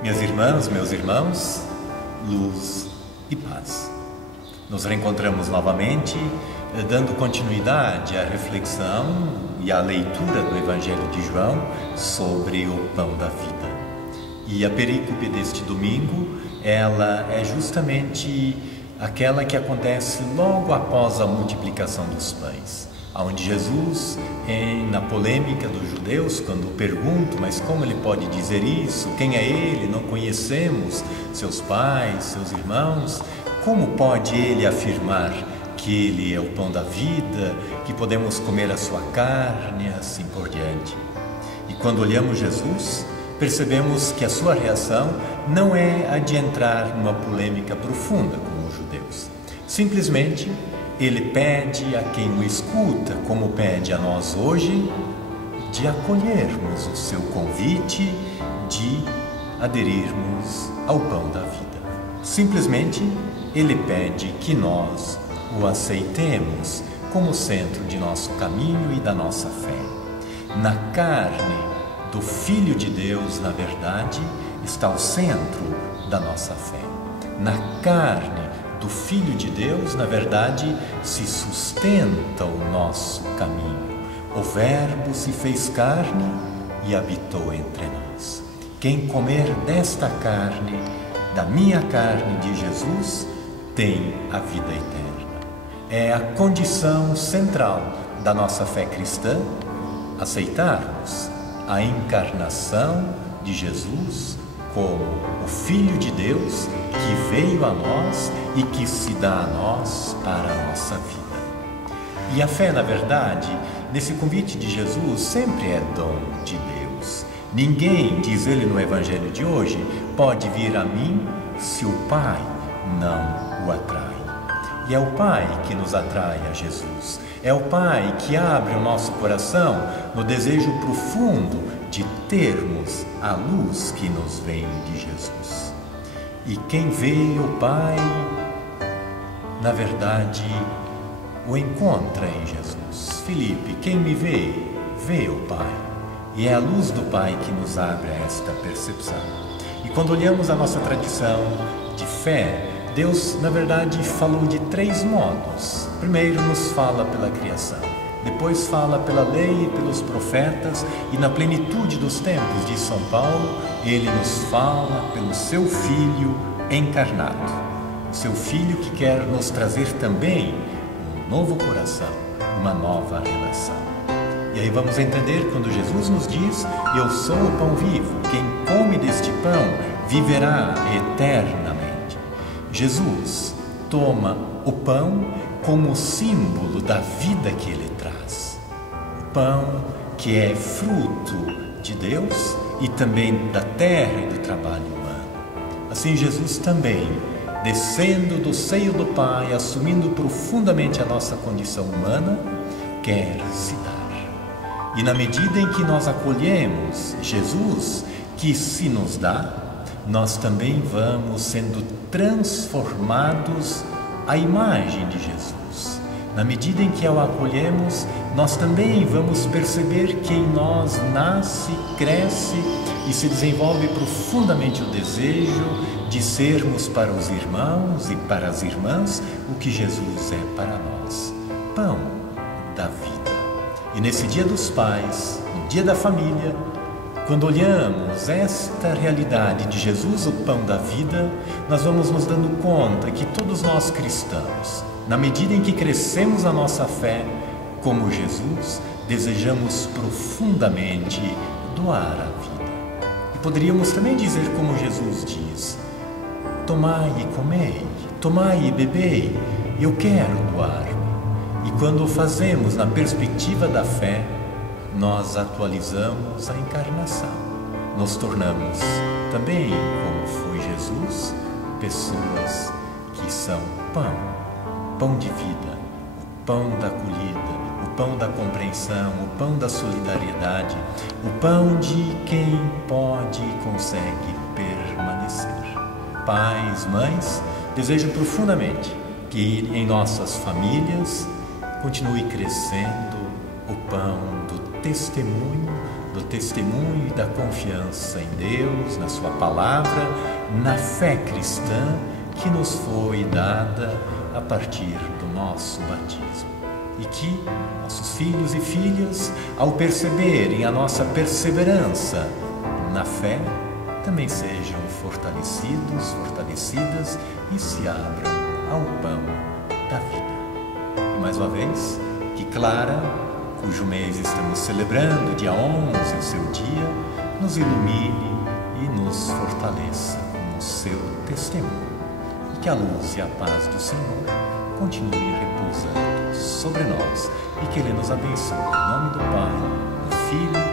Minhas irmãs, meus irmãos, luz e paz. Nos reencontramos novamente, dando continuidade à reflexão e à leitura do Evangelho de João sobre o pão da vida. E a perícope deste domingo, ela é justamente aquela que acontece logo após a multiplicação dos pães, onde Jesus, na polêmica dos judeus, quando perguntam, mas como ele pode dizer isso? Quem é ele? Não conhecemos seus pais, seus irmãos. Como pode ele afirmar que ele é o pão da vida, que podemos comer a sua carne, assim por diante? E quando olhamos Jesus, percebemos que a sua reação não é a de entrar numa polêmica profunda com os judeus. Simplesmente, ele pede a quem o escuta, como pede a nós hoje, de acolhermos o seu convite, de aderirmos ao pão da vida. Simplesmente, ele pede que nós o aceitemos como centro de nosso caminho e da nossa fé. Na carne do Filho de Deus, na verdade, está o centro da nossa fé. Na carne do Filho de Deus, na verdade, se sustenta o nosso caminho. O Verbo se fez carne e habitou entre nós. Quem comer desta carne, da minha carne de Jesus, tem a vida eterna. É a condição central da nossa fé cristã, aceitarmos a encarnação de Jesus como o Filho de Deus que veio a nós e que se dá a nós para a nossa vida. E a fé, na verdade, nesse convite de Jesus, sempre é dom de Deus. Ninguém, diz ele no Evangelho de hoje, pode vir a mim se o Pai não o atrai. E é o Pai que nos atrai a Jesus. É o Pai que abre o nosso coração no desejo profundo de termos a luz que nos vem de Jesus. E quem vê o Pai, na verdade, o encontra em Jesus. Filipe, quem me vê, vê o Pai. E é a luz do Pai que nos abre a esta percepção. E quando olhamos a nossa tradição de fé, Deus, na verdade, falou de três modos. Primeiro nos fala pela criação, depois fala pela lei e pelos profetas, e na plenitude dos tempos de São Paulo, ele nos fala pelo seu Filho encarnado. O seu Filho que quer nos trazer também um novo coração, uma nova relação. E aí vamos entender quando Jesus nos diz: eu sou o pão vivo, quem come deste pão viverá eternamente. Jesus toma o pão como símbolo da vida que ele traz. O pão que é fruto de Deus e também da terra e do trabalho humano. Assim Jesus também, descendo do seio do Pai, assumindo profundamente a nossa condição humana, quer se dar. E na medida em que nós acolhemos Jesus, que se nos dá, nós também vamos sendo transformados à imagem de Jesus. Na medida em que o acolhemos, nós também vamos perceber que em nós nasce, cresce e se desenvolve profundamente o desejo de sermos para os irmãos e para as irmãs o que Jesus é para nós, pão da vida. E nesse Dia dos Pais, no Dia da Família, quando olhamos esta realidade de Jesus, o pão da vida, nós vamos nos dando conta que todos nós cristãos, na medida em que crescemos a nossa fé, como Jesus, desejamos profundamente doar a vida. E poderíamos também dizer como Jesus diz: tomai e comei, tomai e bebei, eu quero doar-me. E quando o fazemos na perspectiva da fé, nós atualizamos a encarnação, nos tornamos também, como foi Jesus, pessoas que são pão de vida, o pão da acolhida, o pão da compreensão, o pão da solidariedade, o pão de quem pode e consegue permanecer. Pais, mães, desejo profundamente que em nossas famílias continue crescendo o pão do testemunho, do do testemunho e da confiança em Deus, na Sua palavra, na fé cristã que nos foi dada a partir do nosso batismo. E que nossos filhos e filhas, ao perceberem a nossa perseverança na fé, também sejam fortalecidos, fortalecidas e se abram ao pão da vida. E mais uma vez, que Clara, cujo mês estamos celebrando, dia 11, o seu dia, nos ilumine e nos fortaleça com o seu testemunho. E que a luz e a paz do Senhor continuem repousando sobre nós e que Ele nos abençoe. Em nome do Pai, do Filho